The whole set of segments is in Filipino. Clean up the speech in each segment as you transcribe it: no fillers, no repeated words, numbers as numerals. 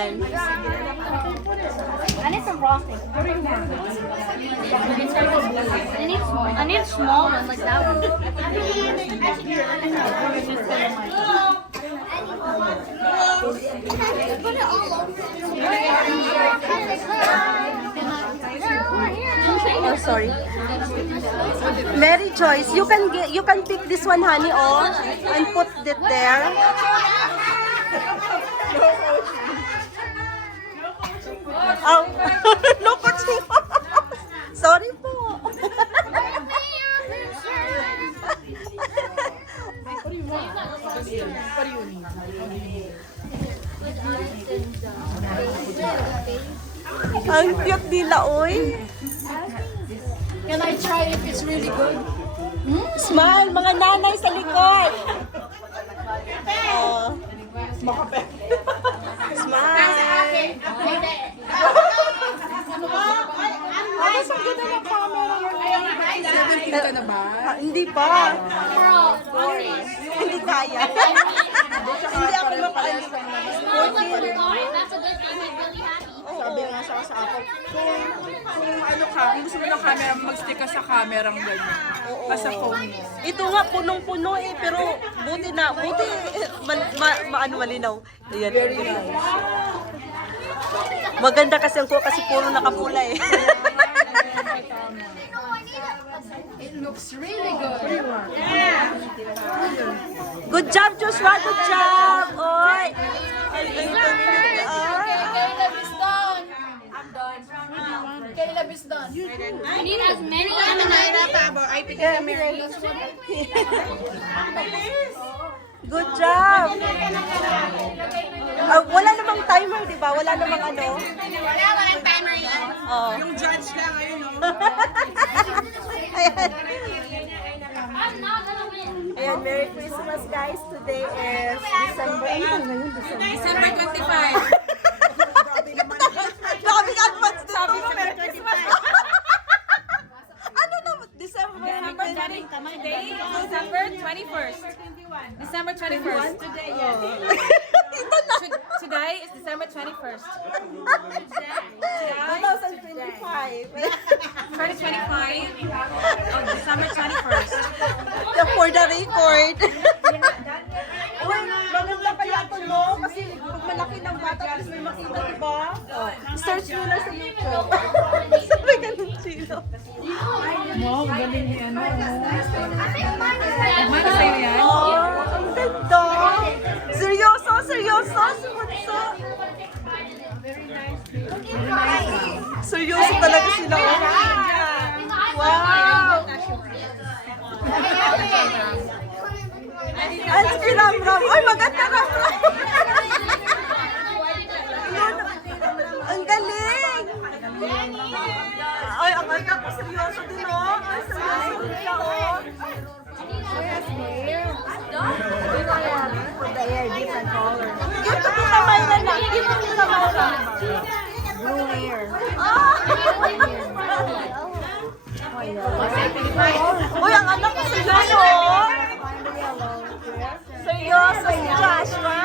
Yan. I need some frosting. I need a small one like that one. Put it all over. Oh, sorry. Mary Joyce, you can pick this one, honey, oh, and put it there. Oh, no coaching. Sorry po. Ang cute nila, oy. Can I try if it's really good? Smile, mga nanay sa likod. Oh. Smile. Kita na ba? Hindi pa. Hindi kaya. Hindi ako mapaalis. That's a good thing. I'm really happy. Sabi nga sa ako, kung ano ka, kung gusto mo ng camera, mag-stick ka sa camera ng ganyan. Sa phone mo. Ito nga, punong-puno eh, pero buti malinaw. Ayan. Very nice. Maganda kasi ang kuha kasi puro nakapula eh. It looks really good. Good job, Joshua. Good job. Oy. Caleb is done. I'm done. Caleb is done. I need as many Good job. Wala namang timer, di ba? Wala namang ano. walang timer yan. Oh. Yung judge lang, ayun o. Ayan. I'm not gonna win. Ayan, Merry Christmas guys. Today is December. Ano ba ngayon? December 25. Grabe ka advance dito. Sabi ko, Merry Christmas. Ano na? December. Today, December 21st. December 21st. Today, yes. Today is December 21st. 2025. 2025 of December 21st. For the record. Uy, maganda kaya ito, no? Kasi pag malaki ng bata, tapos may makita, diba? Oh. Search nyo na sa YouTube. Sabi ganun sino. Wow, galing ni ano. Mana sa'yo yan? Oh, ang ganda. Seryoso, seryoso. Sumunso. Seryoso talaga sila. Wow. Ay, si Ram-Ram. Ay, maganda Ram-Ram. Ang galing. Ay, ang ganda ko. Seryoso din, oh. Ay, seryoso din siya, oh. Give to Tita Myra na. Give to Tita Myra. Blue hair. Ah! Uy, ang anak ko seryoso, oh. Seryoso si Joshua.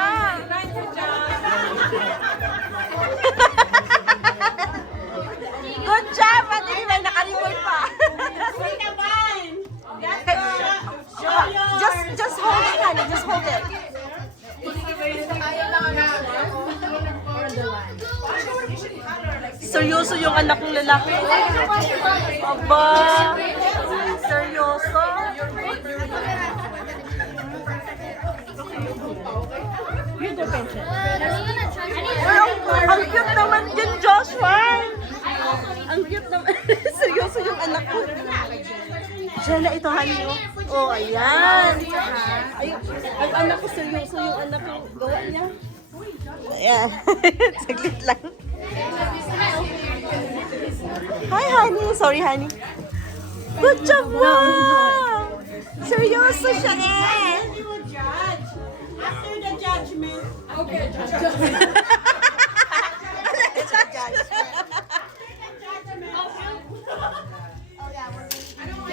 Good job, Ate May naka-report pa. Just hold it, honey. Just hold it. Seryoso yung anak ng lalaki. Aba, seryoso. Ang cute naman din, Joshua. Ang cute naman. Seryoso yung anak ko. Jenna, ito, honey. Oh, ayan. Ay, ang anak ko, seryoso yung anak ko. Gawa niya. Ayan. Saglit lang. Hi, honey. Sorry, honey. Good job, wow. Seryoso siya eh. After the judgment. Okay, Judge.